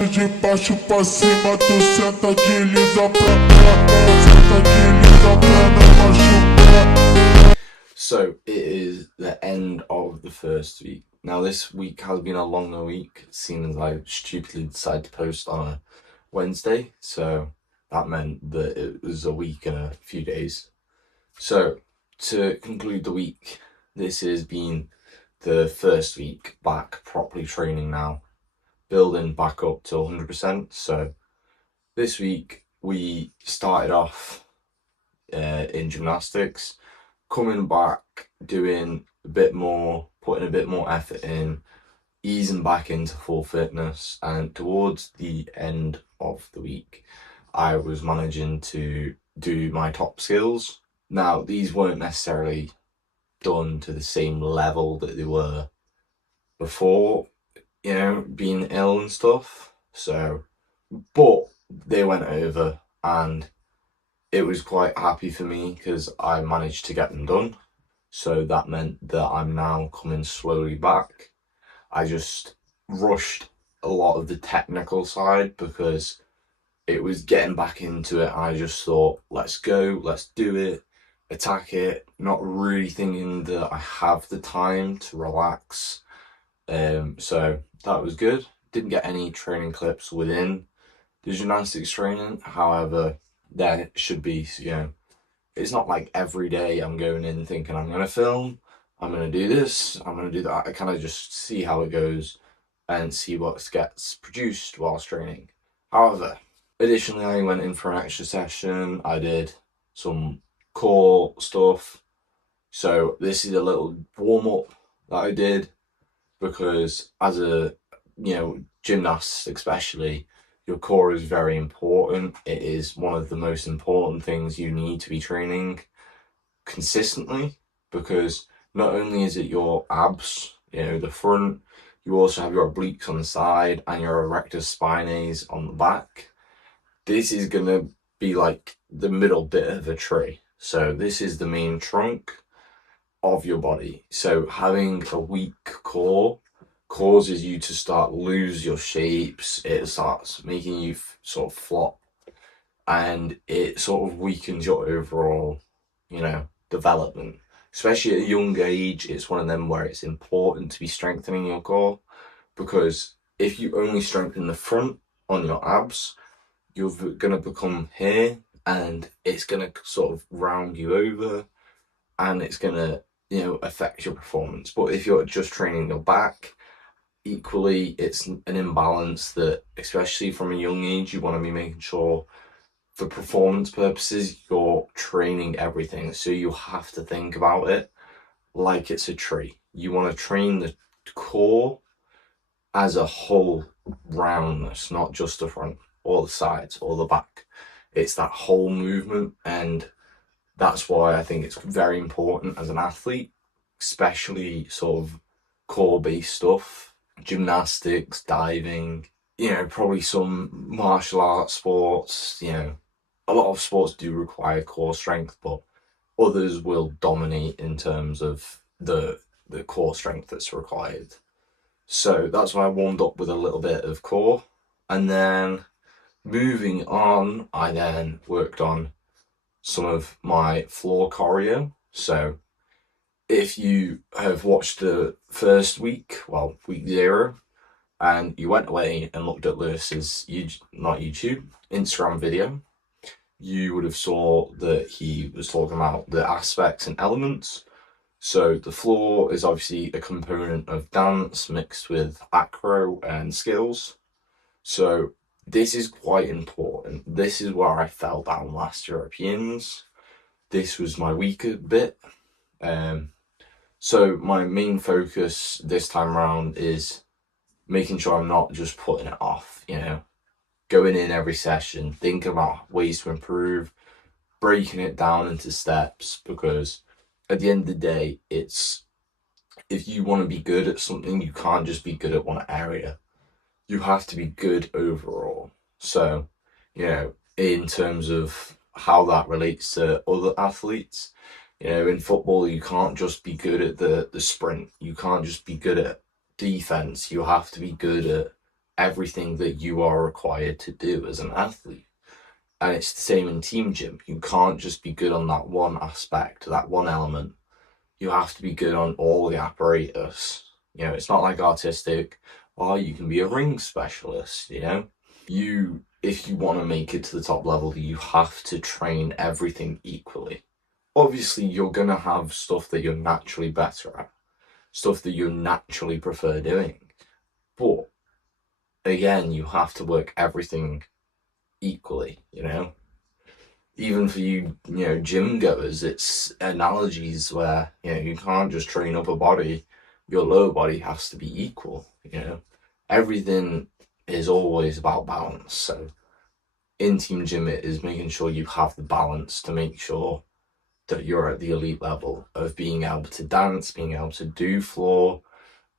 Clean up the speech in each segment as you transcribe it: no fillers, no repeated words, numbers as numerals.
De baixo pra cima, tu senta, desliza pra cá, senta, desliza pra não machucar. So it is the end of the first week. Now this week has been a longer week, seeing as I stupidly decided to post on a Wednesday, so that meant that it was a week and a few days. So to conclude the week, this has been the first week back properly training now, building back up to 100%. So this week we started off in gymnastics, coming back, doing a bit more, putting a bit more effort in, easing back into full fitness, and towards the end of the week I was managing to do my top skills. Now these weren't necessarily done to the same level that they were before, you know, being ill and stuff, so but they went over and it was quite happy for me because I managed to get them done. So that meant that I'm now coming slowly back. I just rushed a lot of the technical side because it was getting back into it. I just thought, let's go, let's do it, attack it, not really thinking that I have the time to relax. So that was good. Didn't get any training clips within the gymnastics training. However, there should be, you know, it's not like every day I'm going in thinking I'm going to film, I'm going to do this, I'm going to do that. I kind of just see how it goes and see what gets produced whilst training. However, additionally, I went in for an extra session. I did some core stuff. So this is a little warm up that I did because as a, you know, gymnast especially, your core is very important. It is one of the most important things you need to be training consistently, because not only is it your abs, you know, the front, you also have your obliques on the side and your erector spinae on the back. This is going to be like the middle bit of a tree. So this is the main trunk of your body. So having a weak core causes you to start lose your shapes. It starts making you sort of flop, and it sort of weakens your overall, you know, development. Especially at a young age, it's one of them where it's important to be strengthening your core, because if you only strengthen the front on your abs, you're going to become here and it's going to sort of round you over and it's going to, you know, affect your performance. But if you're just training your back, equally it's an imbalance that, especially from a young age, you want to be making sure for performance purposes you're training everything. So you have to think about it like it's a tree. You want to train the core as a whole roundness, not just the front or the sides or the back. It's that whole movement, and that's why I think it's very important as an athlete, especially sort of core based stuff, gymnastics, diving, you know, probably some martial arts sports. You know, a lot of sports do require core strength, but others will dominate in terms of the core strength that's required. So that's why I warmed up with a little bit of core, and then moving on, I then worked on some of my floor choreo. So if you have watched the first week, well, week 0, and you went away and looked at Lewis's Instagram video, you would have saw that he was talking about the aspects and elements. So the floor is obviously a component of dance mixed with acro and skills. So this is quite important. This is where I fell down last Europeans. This was my weaker bit. So my main focus this time around is making sure I'm not just putting it off, you know, going in every session, thinking about ways to improve, breaking it down into steps, because at the end of the day, it's, if you want to be good at something, you can't just be good at one area. You have to be good overall. So, you know, in terms of how that relates to other athletes, you know, in football, you can't just be good at the sprint. You can't just be good at defense. You have to be good at everything that you are required to do as an athlete. And it's the same in team gym. You can't just be good on that one aspect, that one element. You have to be good on all the apparatus. You know, it's not like artistic, or you can be a ring specialist, you know? If you want to make it to the top level, you have to train everything equally. Obviously, you're going to have stuff that you're naturally better at, stuff that you naturally prefer doing. But again, you have to work everything equally, you know? Even for you, you know, gym goers, it's analogies where, you know, you can't just train upper body, your lower body has to be equal, you know? Everything is always about balance. So in team gym, it is making sure you have the balance to make sure that you're at the elite level of being able to dance, being able to do floor,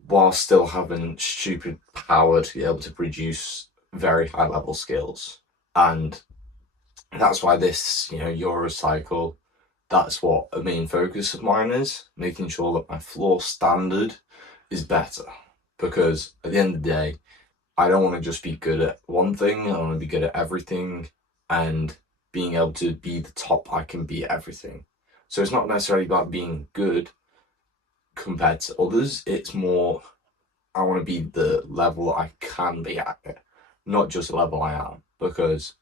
while still having stupid power to be able to produce very high level skills. And that's why this, you know, Eurocycle, that's what a main focus of mine is, making sure that my floor standard is better. Because at the end of the day, I don't want to just be good at one thing, I want to be good at everything, and being able to be the top I can be at everything. So it's not necessarily about being good compared to others, it's more, I want to be the level I can be at it, not just the level I am, because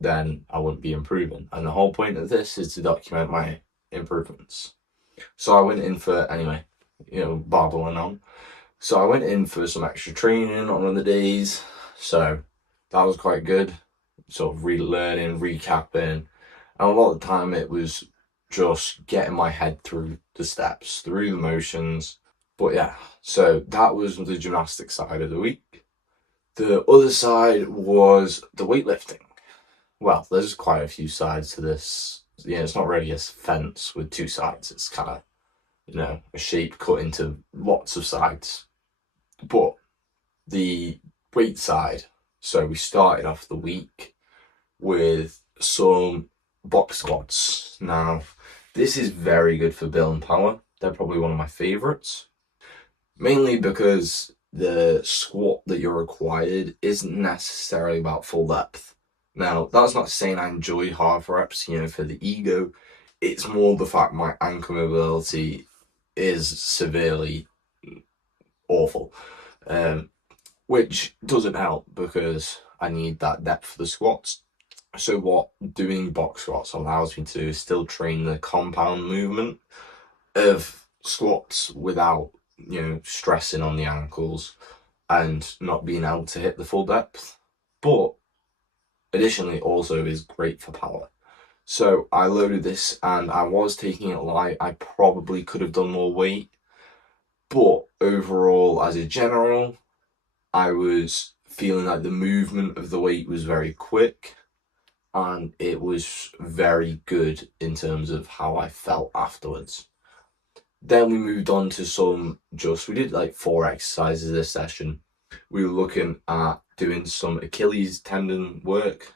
then I wouldn't be improving. And the whole point of this is to document my improvements. So I went in for, anyway, you know, babbling on. So I went in for some extra training on one of the days. So that was quite good. Sort of relearning, recapping. And a lot of the time it was just getting my head through the steps, through the motions. But yeah, so that was the gymnastics side of the week. The other side was the weightlifting. Well, there's quite a few sides to this. Yeah, it's not really a fence with two sides. It's kind of, you know, a shape cut into lots of sides. But the weight side, so we started off the week with some box squats. Now, this is very good for building power. They're probably one of my favorites. Mainly because the squat that you're required isn't necessarily about full depth. Now, that's not saying I enjoy half reps, you know, for the ego. It's more the fact my ankle mobility is severely awful, which doesn't help because I need that depth for the squats. So what doing box squats allows me to still train the compound movement of squats without, you know, stressing on the ankles and not being able to hit the full depth. But additionally also is great for power. So I loaded this and I was taking it light. I probably could have done more weight, but overall as a general, I was feeling like the movement of the weight was very quick and it was very good in terms of how I felt afterwards. Then we moved on to we did like 4 exercises this session. We were looking at doing some Achilles tendon work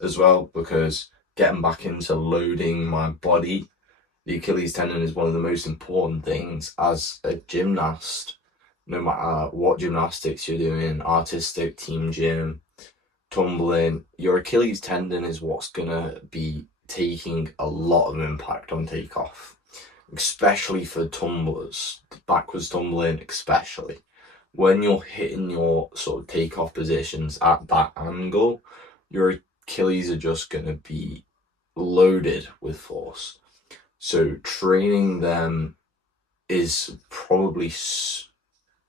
as well, because getting back into loading my body, the Achilles tendon is one of the most important things as a gymnast, no matter what gymnastics you're doing, artistic, team gym, tumbling, your Achilles tendon is what's gonna be taking a lot of impact on takeoff, especially for tumblers, backwards tumbling especially. When you're hitting your sort of takeoff positions at that angle, your Achilles are just going to be loaded with force. So training them is probably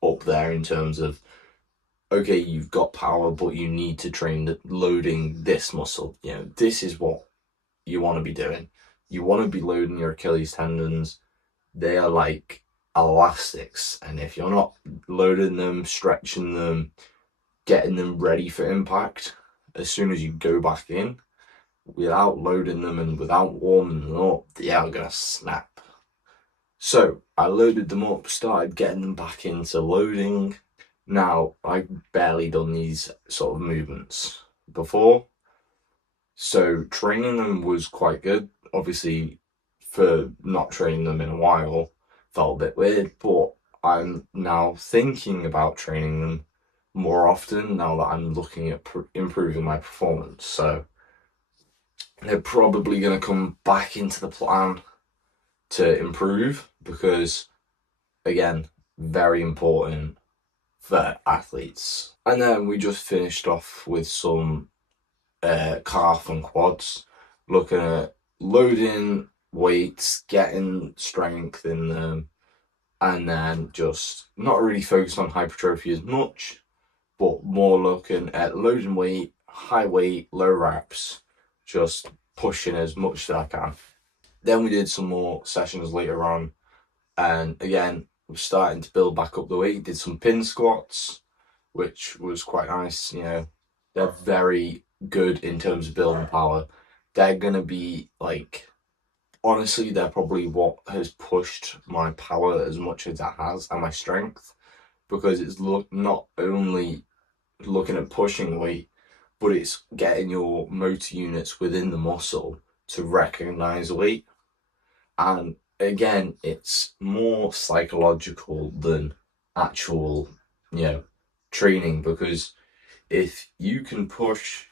up there in terms of, okay, you've got power, but you need to train loading this muscle. You know, this is what you want to be doing. You want to be loading your Achilles tendons. They are like elastics, and if you're not loading them, stretching them, getting them ready for impact, as soon as you go back in, without loading them and without warming them up, they are gonna snap. So I loaded them up, started getting them back into loading. Now, I've barely done these sort of movements before, so training them was quite good. Obviously, for not training them in a while, felt a bit weird, but I'm now thinking about training them more often now that I'm looking at improving my performance. So they're probably going to come back into the plan to improve because, again, very important for athletes. And then we just finished off with some calf and quads, looking at loading weights, getting strength in them, and then just not really focused on hypertrophy as much, but more looking at loading weight, high weight, low reps, just pushing as much as I can. Then we did some more sessions later on, and again, we're starting to build back up the weight. Did some pin squats, which was quite nice. You know, they're very good in terms of building power. They're gonna be like, honestly, they're probably what has pushed my power as much as it has, and my strength, because it's not only looking at pushing weight, but it's getting your motor units within the muscle to recognize weight. And again, it's more psychological than actual, training, because if you can push,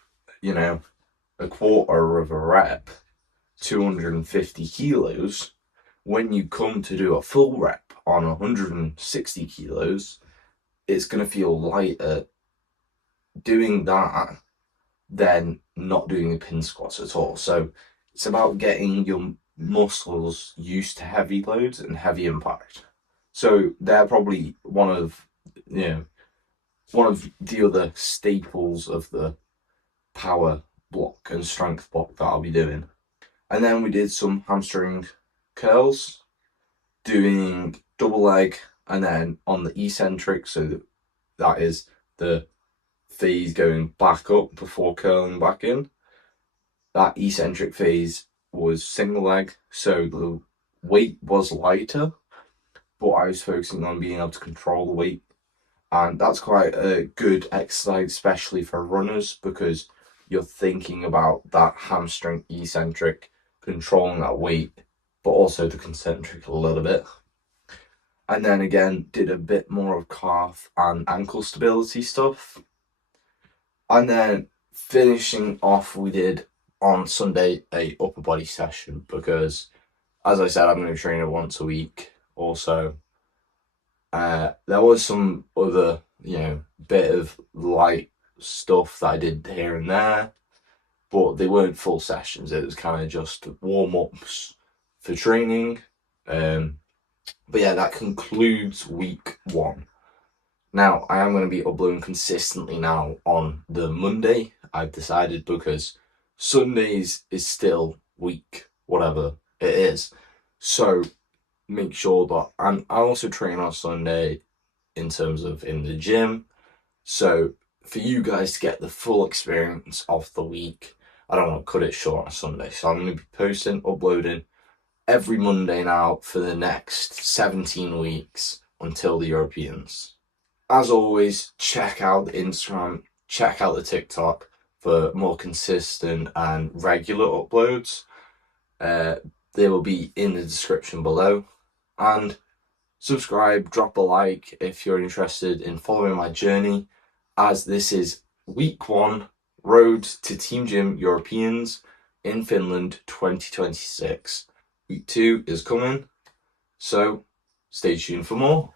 a quarter of a rep, 250 kilos, when you come to do a full rep on 160 kilos, it's going to feel lighter doing that than not doing the pin squats at all. So it's about getting your muscles used to heavy loads and heavy impact. So they're probably one of the other staples of the power block and strength block that I'll be doing. And then we did some hamstring curls, doing double leg, and then on the eccentric, so that is the phase going back up before curling back in. That eccentric phase was single leg, so the weight was lighter, but I was focusing on being able to control the weight. And that's quite a good exercise, especially for runners, because you're thinking about that hamstring eccentric, controlling that weight, but also the concentric a little bit. And then again, did a bit more of calf and ankle stability stuff. And then finishing off, we did on Sunday a upper body session, because as I said, I'm going to train it once a week. Also, there was some other, bit of light stuff that I did here and there, but they weren't full sessions. It was kind of just warm-ups for training. But yeah, that concludes week 1. Now, I am going to be uploading consistently now on the Monday, I've decided, because Sundays is still week, whatever it is. So make sure that I also train on Sunday in terms of in the gym. So for you guys to get the full experience of the week, I don't want to cut it short on Sunday. So I'm going to be uploading every Monday now for the next 17 weeks until the Europeans. As always, check out the Instagram, check out the TikTok for more consistent and regular uploads. They will be in the description below. And subscribe, drop a like if you're interested in following my journey, as this is week 1, road to Teamgym Europeans in Finland 2026. Week 2 is coming, so stay tuned for more.